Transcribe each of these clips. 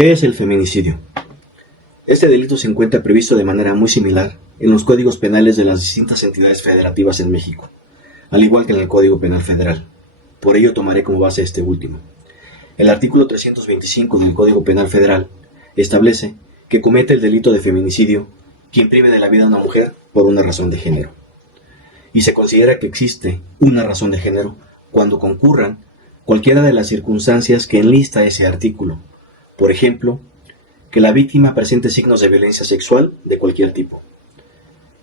¿Qué es el feminicidio? Este delito se encuentra previsto de manera muy similar en los códigos penales de las distintas entidades federativas en México, al igual que en el Código Penal Federal. Por ello tomaré como base este último. El artículo 325 del Código Penal Federal establece que comete el delito de feminicidio quien prive de la vida a una mujer por una razón de género. Y se considera que existe una razón de género cuando concurran cualquiera de las circunstancias que enlista ese artículo. Por ejemplo, que la víctima presente signos de violencia sexual de cualquier tipo,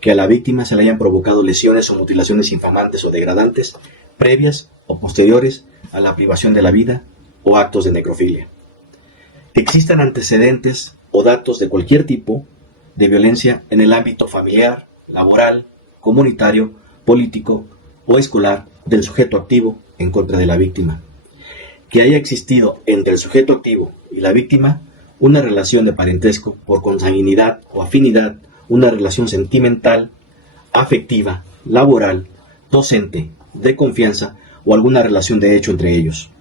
que a la víctima se le hayan provocado lesiones o mutilaciones infamantes o degradantes previas o posteriores a la privación de la vida o actos de necrofilia, que existan antecedentes o datos de cualquier tipo de violencia en el ámbito familiar, laboral, comunitario, político o escolar del sujeto activo en contra de la víctima, que haya existido entre el sujeto activo y la víctima una relación de parentesco por consanguinidad o afinidad, una relación sentimental, afectiva, laboral, docente, de confianza o alguna relación de hecho entre ellos.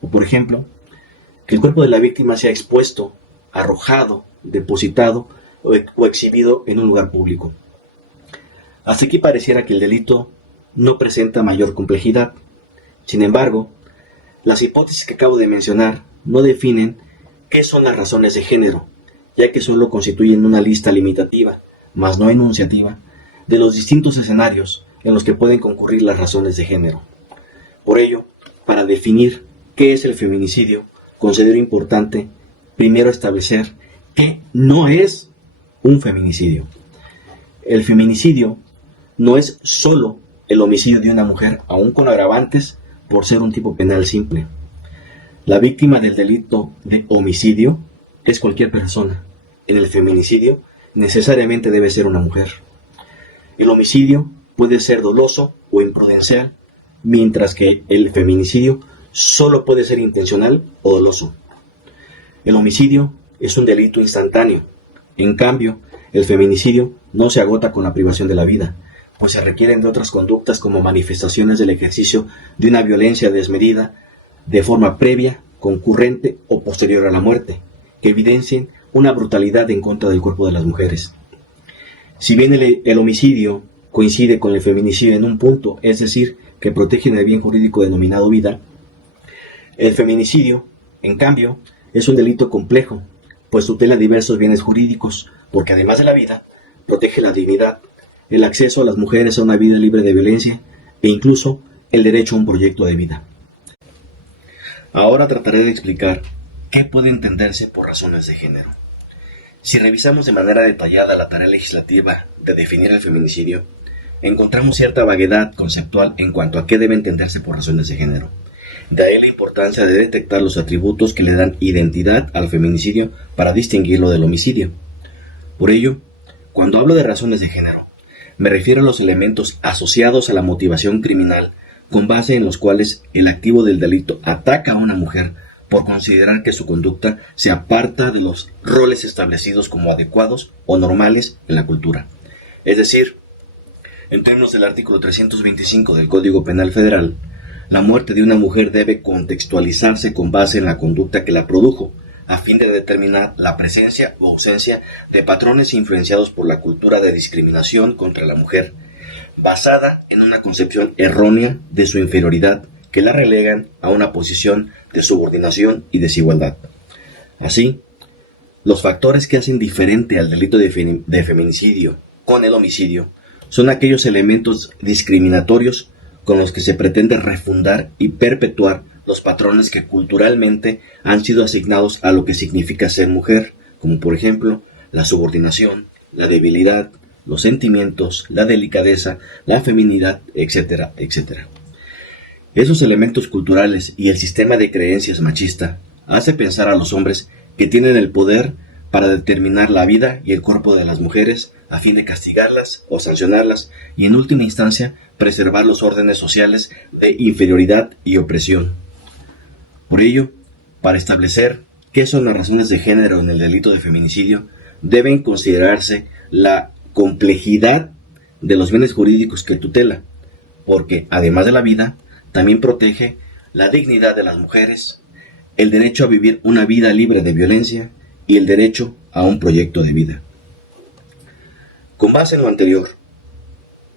O por ejemplo, que el cuerpo de la víctima sea expuesto, arrojado, depositado o exhibido en un lugar público. Hasta aquí pareciera que el delito no presenta mayor complejidad. Sin embargo, las hipótesis que acabo de mencionar no definen qué son las razones de género, ya que solo constituyen una lista limitativa, mas no enunciativa, de los distintos escenarios en los que pueden concurrir las razones de género. Por ello, para definir qué es el feminicidio, considero importante primero establecer qué no es un feminicidio. El feminicidio no es solo el homicidio de una mujer, aun con agravantes, por ser un tipo penal simple. La víctima del delito de homicidio es cualquier persona. En el feminicidio necesariamente debe ser una mujer. El homicidio puede ser doloso o imprudencial, mientras que el feminicidio solo puede ser intencional o doloso. El homicidio es un delito instantáneo. En cambio, el feminicidio no se agota con la privación de la vida, pues se requieren de otras conductas como manifestaciones del ejercicio de una violencia desmedida de forma previa, concurrente o posterior a la muerte, que evidencien una brutalidad en contra del cuerpo de las mujeres. Si bien el homicidio coincide con el feminicidio en un punto, es decir, que protegen el bien jurídico denominado vida, el feminicidio, en cambio, es un delito complejo, pues tutela diversos bienes jurídicos, porque además de la vida, protege la dignidad, el acceso a las mujeres a una vida libre de violencia e incluso el derecho a un proyecto de vida. Ahora trataré de explicar qué puede entenderse por razones de género. Si revisamos de manera detallada la tarea legislativa de definir el feminicidio, encontramos cierta vaguedad conceptual en cuanto a qué debe entenderse por razones de género. De ahí la importancia de detectar los atributos que le dan identidad al feminicidio para distinguirlo del homicidio. Por ello, cuando hablo de razones de género, me refiero a los elementos asociados a la motivación criminal con base en los cuales el activo del delito ataca a una mujer por considerar que su conducta se aparta de los roles establecidos como adecuados o normales en la cultura. Es decir, en términos del artículo 325 del Código Penal Federal, la muerte de una mujer debe contextualizarse con base en la conducta que la produjo, a fin de determinar la presencia o ausencia de patrones influenciados por la cultura de discriminación contra la mujer, basada en una concepción errónea de su inferioridad que la relegan a una posición de subordinación y desigualdad. Así, los factores que hacen diferente al delito de feminicidio con el homicidio son aquellos elementos discriminatorios con los que se pretende refundar y perpetuar los patrones que culturalmente han sido asignados a lo que significa ser mujer, como por ejemplo la subordinación, la debilidad, los sentimientos, la delicadeza, la feminidad, etcétera, etcétera. Esos elementos culturales y el sistema de creencias machista hace pensar a los hombres que tienen el poder para determinar la vida y el cuerpo de las mujeres a fin de castigarlas o sancionarlas y en última instancia preservar los órdenes sociales de inferioridad y opresión. Por ello, para establecer qué son las razones de género en el delito de feminicidio, deben considerarse la complejidad de los bienes jurídicos que tutela, porque además de la vida, también protege la dignidad de las mujeres, el derecho a vivir una vida libre de violencia y el derecho a un proyecto de vida. Con base en lo anterior,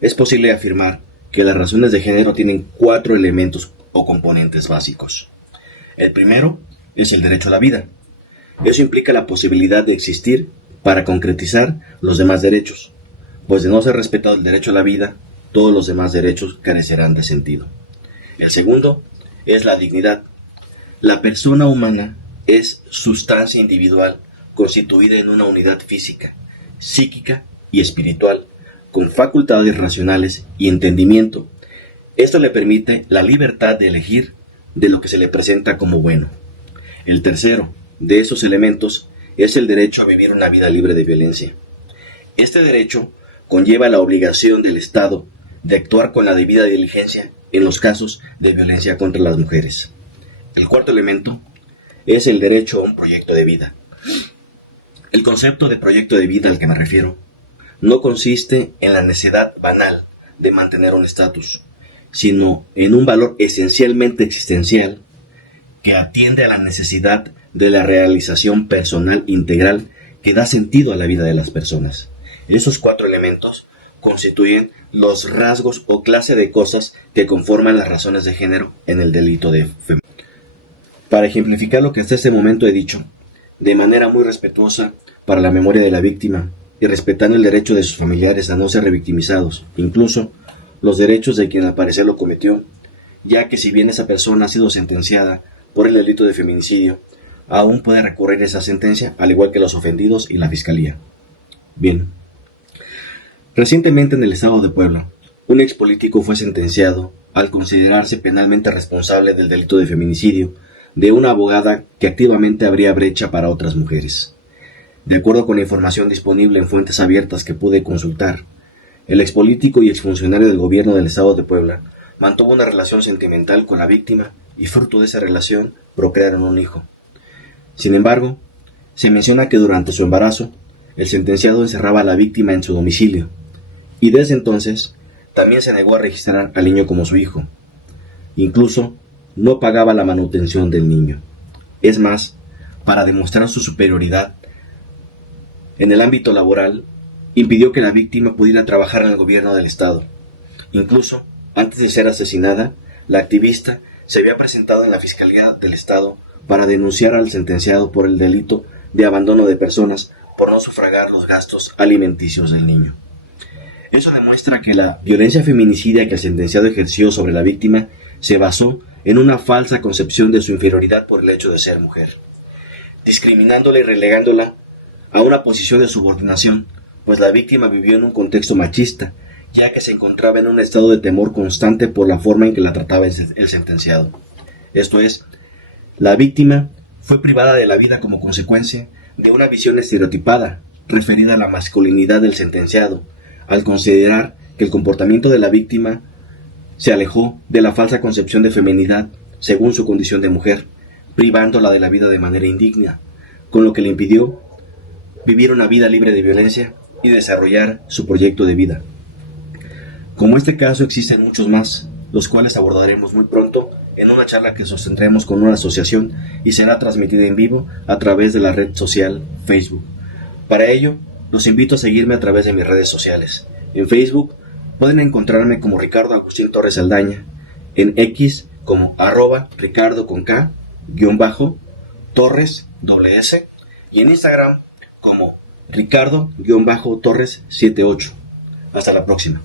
es posible afirmar que las razones de género tienen 4 elementos o componentes básicos. El primero es el derecho a la vida. Eso implica la posibilidad de existir para concretizar los demás derechos, pues de no ser respetado el derecho a la vida, todos los demás derechos carecerán de sentido. El segundo es la dignidad. La persona humana es sustancia individual constituida en una unidad física, psíquica y espiritual, con facultades racionales y entendimiento. Esto le permite la libertad de elegir de lo que se le presenta como bueno. El tercero de esos elementos es el derecho a vivir una vida libre de violencia. Este derecho conlleva la obligación del Estado de actuar con la debida diligencia en los casos de violencia contra las mujeres. El cuarto elemento es el derecho a un proyecto de vida. El concepto de proyecto de vida al que me refiero no consiste en la necesidad banal de mantener un estatus, sino en un valor esencialmente existencial que atiende a la necesidad de la realización personal integral que da sentido a la vida de las personas. Esos 4 elementos constituyen los rasgos o clase de cosas que conforman las razones de género en el delito de feminicidio. Para ejemplificar lo que hasta este momento he dicho, de manera muy respetuosa para la memoria de la víctima y respetando el derecho de sus familiares a no ser revictimizados, incluso los derechos de quien al parecer lo cometió, ya que si bien esa persona ha sido sentenciada por el delito de feminicidio, aún puede recurrir esa sentencia, al igual que los ofendidos y la fiscalía. Bien. Recientemente en el estado de Puebla, un expolítico fue sentenciado al considerarse penalmente responsable del delito de feminicidio de una abogada que activamente abría brecha para otras mujeres. De acuerdo con la información disponible en fuentes abiertas que pude consultar, el expolítico y exfuncionario del gobierno del estado de Puebla mantuvo una relación sentimental con la víctima y fruto de esa relación procrearon un hijo. Sin embargo, se menciona que durante su embarazo, el sentenciado encerraba a la víctima en su domicilio y desde entonces también se negó a registrar al niño como su hijo. Incluso no pagaba la manutención del niño. Es más, para demostrar su superioridad en el ámbito laboral, impidió que la víctima pudiera trabajar en el gobierno del estado. Incluso, antes de ser asesinada, la activista se había presentado en la Fiscalía del Estado para denunciar al sentenciado por el delito de abandono de personas por no sufragar los gastos alimenticios del niño. Eso demuestra que la violencia feminicidia que el sentenciado ejerció sobre la víctima se basó en una falsa concepción de su inferioridad por el hecho de ser mujer, discriminándola y relegándola a una posición de subordinación, pues la víctima vivió en un contexto machista, ya que se encontraba en un estado de temor constante por la forma en que la trataba el sentenciado. Esto es, la víctima fue privada de la vida como consecuencia de una visión estereotipada referida a la masculinidad del sentenciado, al considerar que el comportamiento de la víctima se alejó de la falsa concepción de feminidad según su condición de mujer, privándola de la vida de manera indigna, con lo que le impidió vivir una vida libre de violencia y desarrollar su proyecto de vida. Como este caso existen muchos más, los cuales abordaremos muy pronto en una charla que sostendremos con una asociación y será transmitida en vivo a través de la red social Facebook. Para ello, los invito a seguirme a través de mis redes sociales. En Facebook pueden encontrarme como Ricardo Agustín Torres Saldaña, en X como @Ricardo con K, _Torres, _S, y en Instagram como Ricardo-Torres78. Hasta la próxima.